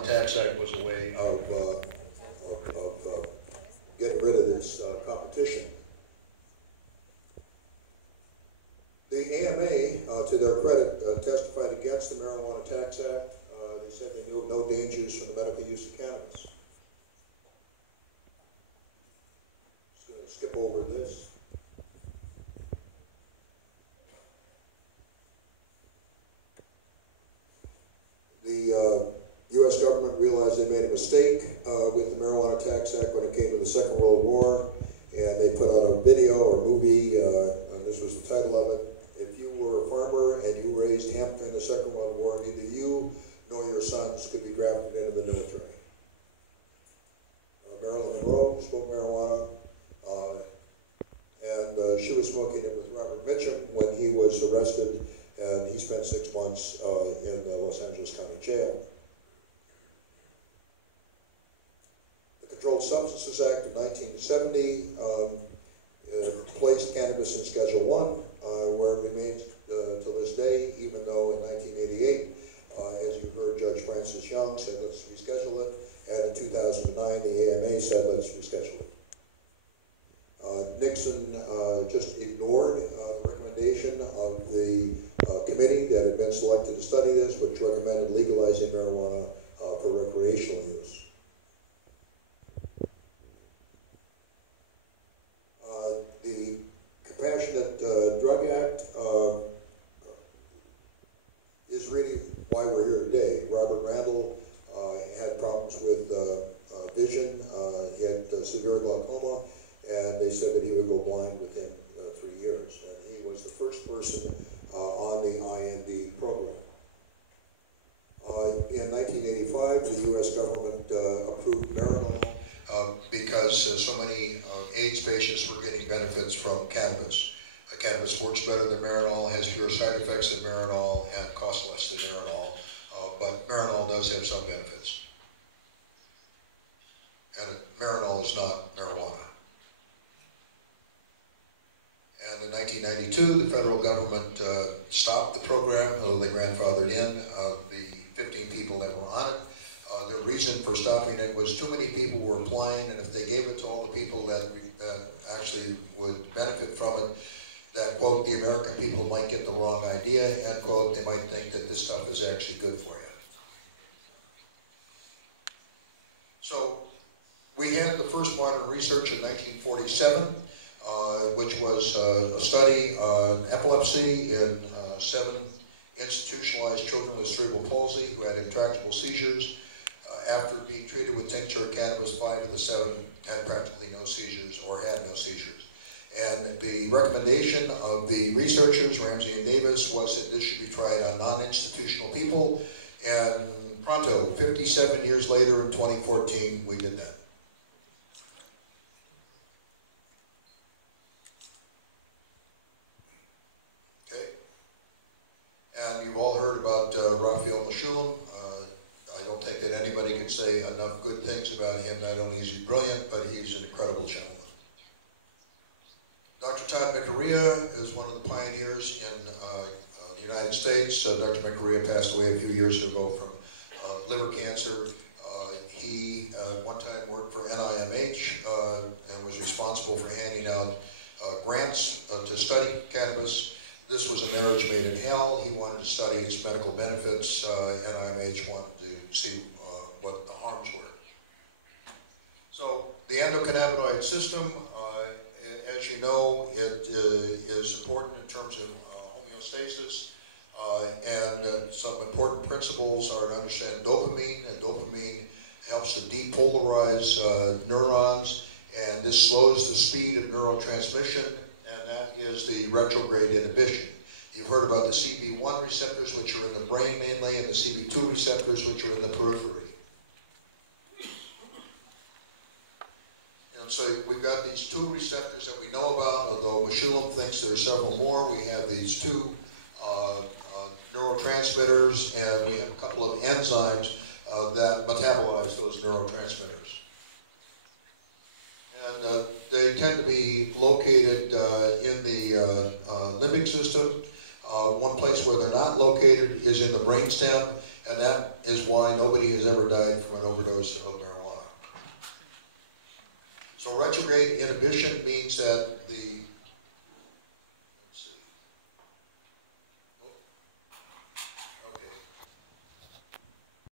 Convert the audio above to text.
Marijuana Tax Act was a way of getting rid of this competition. The AMA, to their credit, testified against the Marijuana Tax Act. They said they knew of no dangers from the medical use of cannabis. Just going to skip over this. The U.S. government realized they made a mistake with the Marijuana Tax Act when it came to the Second World War, and they put out a video or movie, and this was the title of it. If you were a farmer and you raised hemp in the Second World War, neither you nor your sons could be drafted into the military. Marilyn Monroe smoked marijuana, and she was smoking it with Robert Mitchum when he was arrested, and he spent 6 months in the Los Angeles County Jail. The Controlled Substances Act of 1970 placed cannabis in Schedule I, where it remains to this day, even though in 1988, as you heard Judge Francis Young said, let's reschedule it, and in 2009, the AMA said, let's reschedule it. Nixon just ignored the recommendation of the committee that had been selected to study this, which recommended legalizing marijuana for recreational use. The Compassionate Drug Act is really why we're here today. Robert Randall had problems with vision. He had severe glaucoma, and they said that he would go blind within 3 years. And he was the first person on the IND program. In 1985, the U.S. government approved Marinol because so many AIDS patients were getting benefits from cannabis. Cannabis works better than Marinol, has fewer side effects than Marinol, and costs less than Marinol. But Marinol does have some benefits. And Marinol is not marijuana. And in 1992, the federal government stopped the program, although they grandfathered in the 15 people that were on it. The reason for stopping it was too many people were applying, and if they gave it to all the people that actually would benefit from it, that, quote, the American people might get the wrong idea, end quote, they might think that this stuff is actually good for you. So we had the first modern research in 1947, which was a study on epilepsy in 7 institutionalized children with cerebral palsy who had intractable seizures. After being treated with tincture of cannabis, 5 of the 7 had practically no seizures or had no seizures. And the recommendation of the researchers, Ramsey and Davis, was that this should be tried on non-institutional people. And pronto, 57 years later in 2014, we did that. Okay. And you've all heard about Raphael Mechoulam. I don't think that anybody can say enough good things about him. Not only is he brilliant, but he's an incredible gentleman. Dr. Todd McArea is one of the pioneers in the United States. Dr. McArea passed away a few years ago from liver cancer. He one time worked for NIMH and was responsible for handing out grants to study cannabis. This was a marriage made in hell. He wanted to study its medical benefits. NIMH wanted to see what the harms were. So the endocannabinoid system, as you know, it is important in terms of homeostasis, and some important principles are to understand dopamine, and dopamine helps to depolarize neurons, and this slows the speed of neurotransmission, and that is the retrograde inhibition. You've heard about the CB1 receptors, which are in the brain mainly, and the CB2 receptors, which are in the periphery. So we've got these 2 receptors that we know about, although Mechoulam thinks there are several more. We have these 2 neurotransmitters, and we have a couple of enzymes that metabolize those neurotransmitters. And they tend to be located in the limbic system. One place where they're not located is in the brainstem, And that is why nobody has ever died from an overdose of marijuana. So retrograde inhibition means that